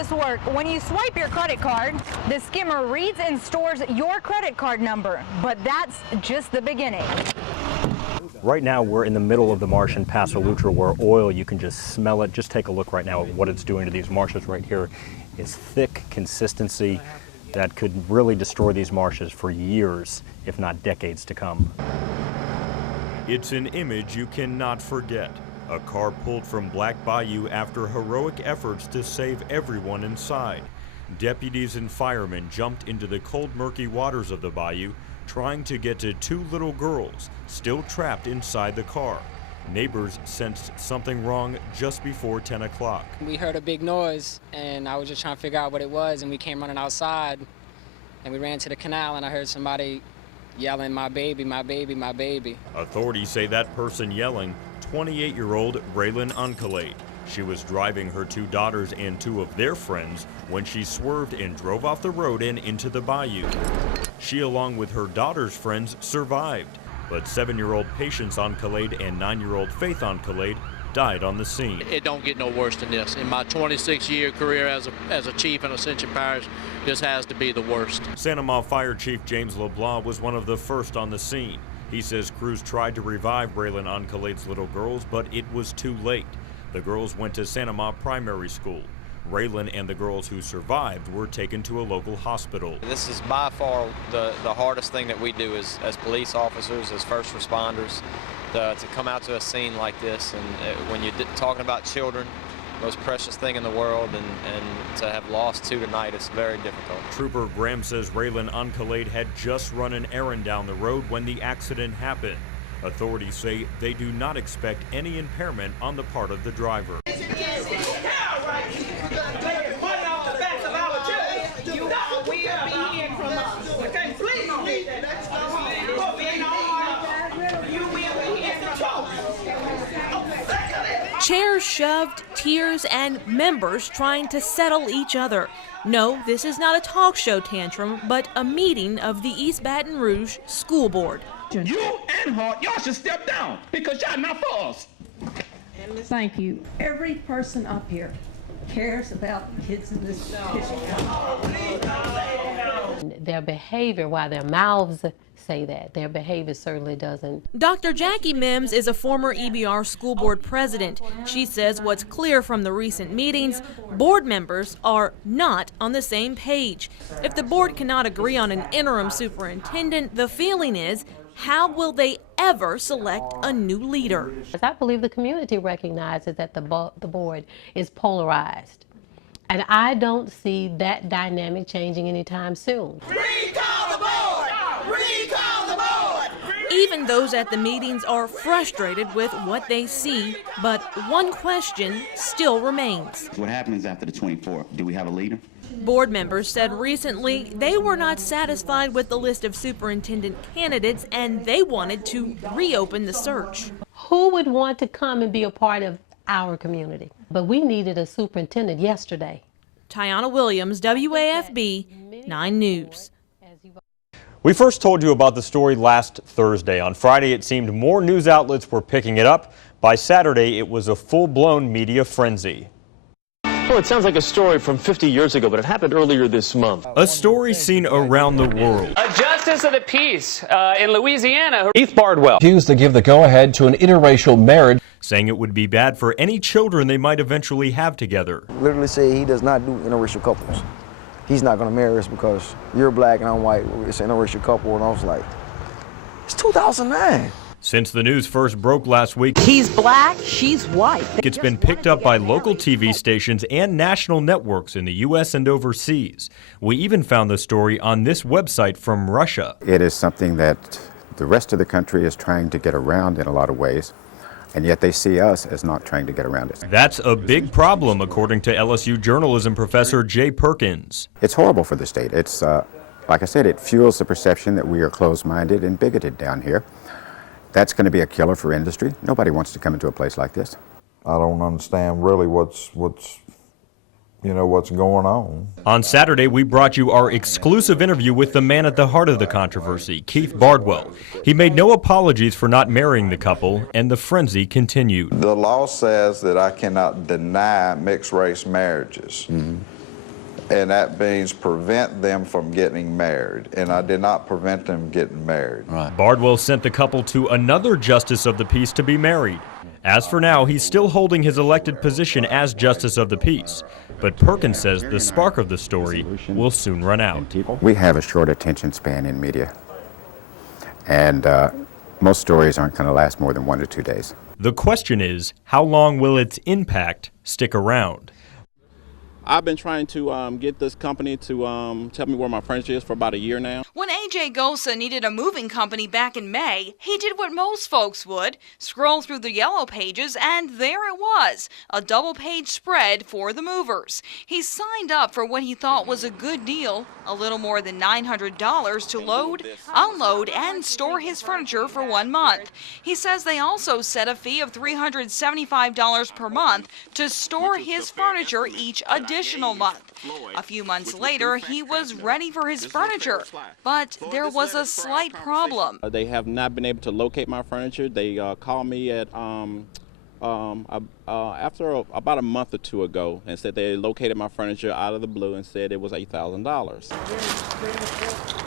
this work? When you swipe your credit card, the skimmer reads and stores your credit card number, but that's just the beginning. Right now, we're in the middle of the marsh in Paso Lutra where oil, you can just smell it. Just take a look right now at what it's doing to these marshes right here. It's thick consistency that could really destroy these marshes for years, if not decades to come. It's an image you cannot forget. A car pulled from Black Bayou after heroic efforts to save everyone inside. Deputies and firemen jumped into the cold, murky waters of the bayou, trying to get to two little girls still trapped inside the car. Neighbors sensed something wrong just before 10 o'clock. We heard a big noise, and I was just trying to figure out what it was, and we came running outside, and we ran to the canal, and I heard somebody yelling, "My baby, my baby, my baby." Authorities say that person yelling, 28-year-old Raylan Uncalade. She was driving her two daughters and two of their friends when she swerved and drove off the road and into the bayou. She, along with her daughter's friends, survived, but 7-year-old Patience Uncalade and 9-year-old Faith Uncalade died on the scene. It don't get no worse than this. In my 26-year career as a chief in Ascension Parish, this has to be the worst. Santa Ma Fire Chief James LeBlanc was one of the first on the scene. He says crews tried to revive Raylan Uncalade's little girls, but it was too late. The girls went to Santa Ma Primary School. Raylan and the girls who survived were taken to a local hospital. This is by far the hardest thing that we do as police officers, as first responders, to come out to a scene like this. And when you're talking about children, most precious thing in the world, and to have lost two tonight, it's very difficult. Trooper Graham says Raylan Uncalade had just run an errand down the road when the accident happened. Authorities say they do not expect any impairment on the part of the driver. Chairs shoved, tears, and members trying to settle each other. No, this is not a talk show tantrum, but a meeting of the East Baton Rouge School Board. You and Hart, y'all should step down because y'all not for us. Thank you. Every person up here cares about kids in this district. Their behavior, while their mouths say that, their behavior certainly doesn't. Dr. Jackie Mims is a former EBR school board president. She says what's clear from the recent meetings, board members are not on the same page. If the board cannot agree on an interim superintendent, the feeling is, how will they ever select a new leader? I believe the community recognizes that the board is polarized. And I don't see that dynamic changing anytime soon. Recall the board! Recall the board! Even those at the meetings are frustrated with what they see, but one question still remains. What happens after the 24th? Do we have a leader? Board members said recently they were not satisfied with the list of superintendent candidates and they wanted to reopen the search. Who would want to come and be a part of our community? But we needed a superintendent yesterday. Tiana Williams, WAFB 9 News. We first told you about the story last Thursday. On Friday, it seemed more news outlets were picking it up. By Saturday, it was a full-blown media frenzy. Well, it sounds like a story from 50 years ago, but it happened earlier this month. A story seen around the world. A justice of the peace in Louisiana, Keith Bardwell, refused to give the go-ahead to an interracial marriage, saying it would be bad for any children they might eventually have together. Literally say he does not do interracial couples. He's not going to marry us because you're black and I'm white. It's an interracial couple, and I was like, it's 2009. Since the news first broke last week, he's black, she's white. It's been picked up by local TV stations and national networks in the U.S. and overseas. We even found the story on this website from Russia. It is something that the rest of the country is trying to get around in a lot of ways, and yet they see us as not trying to get around it. That's a big problem, according to LSU journalism professor Jay Perkins. It's horrible for the state. It's, like I said, it fuels the perception that we are closed-minded and bigoted down here. That's going to be a killer for industry. Nobody wants to come into a place like this. I don't understand really what's going on. On Saturday, we brought you our exclusive interview with the man at the heart of the controversy, Keith Bardwell. He made no apologies for not marrying the couple, and the frenzy continued. The law says that I cannot deny mixed-race marriages. and that means prevent them from getting married. And I did not prevent them getting married. Bardwell sent the couple to another justice of the peace to be married. As for now, he's still holding his elected position as justice of the peace. But Perkins says the spark of the story will soon run out. We have a short attention span in media, and most stories aren't going to last more than 1 to 2 days. The question is, how long will its impact stick around? I've been trying to get this company to tell me where my furniture is for about a year now. When A.J. Gosa needed a moving company back in May, he did what most folks would, scroll through the yellow pages, and there it was, a double-page spread for the movers. He signed up for what he thought was a good deal, a little more than $900 to load, unload, and store his furniture for 1 month. He says they also set a fee of $375 per month to store his furniture each additional month. A few months later, he was ready for his furniture, but there was a slight problem. They have not been able to locate my furniture. They called me at after about a month or two ago and said they located my furniture out of the blue and said it was $8,000.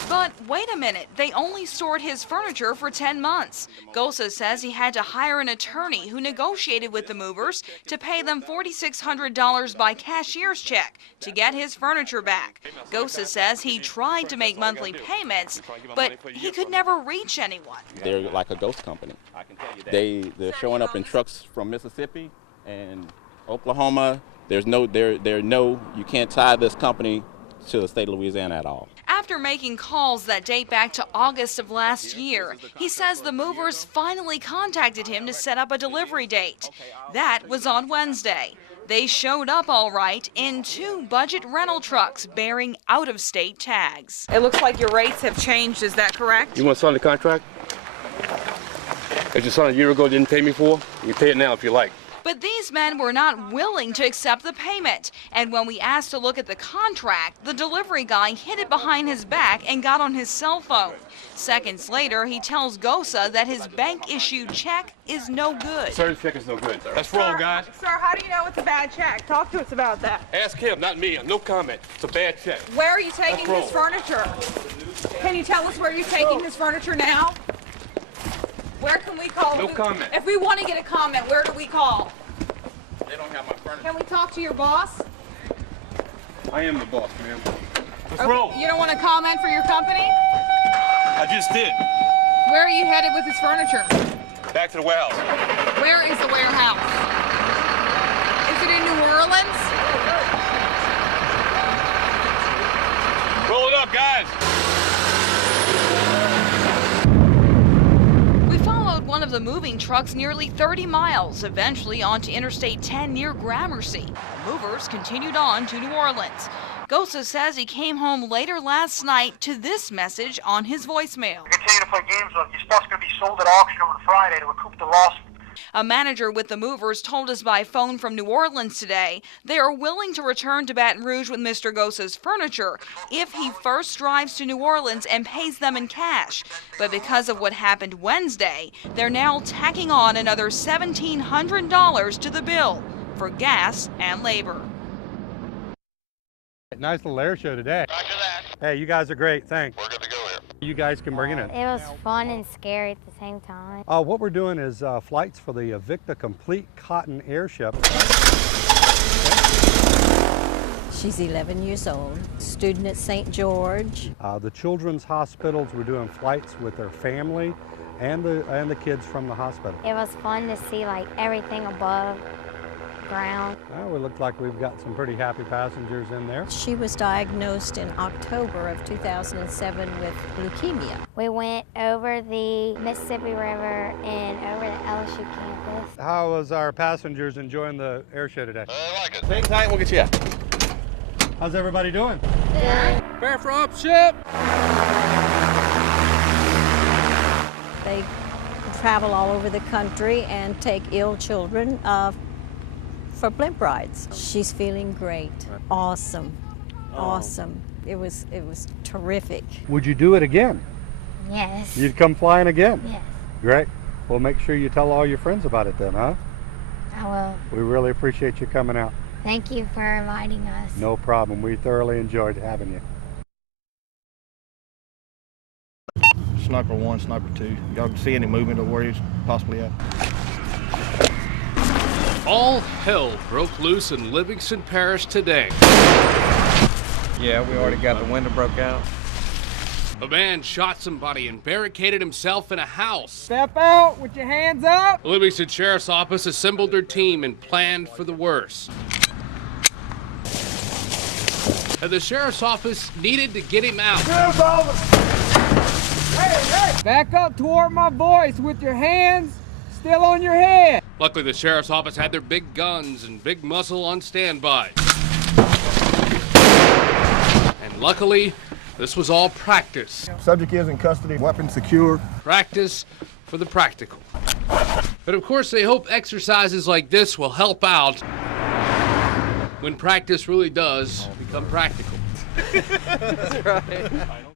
But wait a minute, they only stored his furniture for 10 months. Gosa says he had to hire an attorney who negotiated with the movers to pay them $4,600 by cashier's check to get his furniture back. Gosa says he tried to make monthly payments, but he could never reach anyone. They're like a ghost company. They're showing up in trucks from Mississippi and Oklahoma. You can't tie this company to the state of Louisiana at all. After making calls that date back to August of last year, he says the movers finally contacted him to set up a delivery date. That was on Wednesday. They showed up all right in 2 budget rental trucks bearing out-of-state tags. It looks like your rates have changed, is that correct? You want to sign the contract? As you signed a year ago, didn't pay me for? You pay it now if you like. But these men were not willing to accept the payment. And when we asked to look at the contract, the delivery guy hid it behind his back and got on his cell phone. Seconds later, he tells Gosa that his bank-issued check is no good. Certain check is no good. That's wrong, guys. Sir, how do you know it's a bad check? Talk to us about that. Ask him, not me. No comment. It's a bad check. Where are you taking his furniture? Can you tell us where you're taking his furniture now? Where can we call? No comment. If we want to get a comment, where do we call? They don't have my furniture. Can we talk to your boss? I am the boss, ma'am. What's Okay, wrong? you don't want to comment for your company? I just did. Where are you headed with his furniture? Back to the warehouse. Where is the warehouse? Is it in New Orleans? Roll it up, guys. One of the moving trucks nearly 30 miles, eventually onto Interstate 10 near Gramercy. Movers continued on to New Orleans. Gosa says he came home later last night to this message on his voicemail. Continue to play games. Your stuff's going to be sold at auction on Friday to recoup the loss. A manager with the movers told us by phone from New Orleans today they are willing to return to Baton Rouge with Mr. Gosa's furniture if he first drives to New Orleans and pays them in cash. But because of what happened Wednesday, they're now tacking on another $1,700 to the bill for gas and labor. Nice little air show today. Roger that. Hey, you guys are great. Thanks. We're good to go here. You guys can bring it in. It was fun and scary at the same time. What we're doing is flights for the Victa Complete Cotton Airship. She's 11 years old, student at St. George. The children's hospitals, we're doing flights with their family and the kids from the hospital. It was fun to see like everything above ground. Well, it looks like we've got some pretty happy passengers in there. She was diagnosed in October of 2007 with leukemia. We went over the Mississippi River and over the LSU campus. How was our passengers enjoying the air show today? I like it. Hang tight, we'll get you out. How's everybody doing? Good. Fair from ship. They travel all over the country and take ill children for blimp rides. She's feeling great. Awesome. Awesome. It was terrific. Would you do it again? Yes. You'd come flying again? Yes. Great. Well, make sure you tell all your friends about it then, huh? I will. We really appreciate you coming out. Thank you for inviting us. No problem. We thoroughly enjoyed having you. Sniper 1, Sniper 2. Y'all can see any movement of where he's possibly at. All hell broke loose in Livingston Parish today. Yeah, we already got the window broke out. A man shot somebody and barricaded himself in a house. Step out with your hands up. The Livingston Sheriff's Office assembled their team and planned for the worst. And the Sheriff's Office needed to get him out. Back up toward my voice with your hands still on your head. Luckily, the Sheriff's Office had their big guns and big muscle on standby. And luckily, this was all practice. Subject is in custody, weapon secure. Practice for the practical. But of course, they hope exercises like this will help out when practice really does become practical. That's right.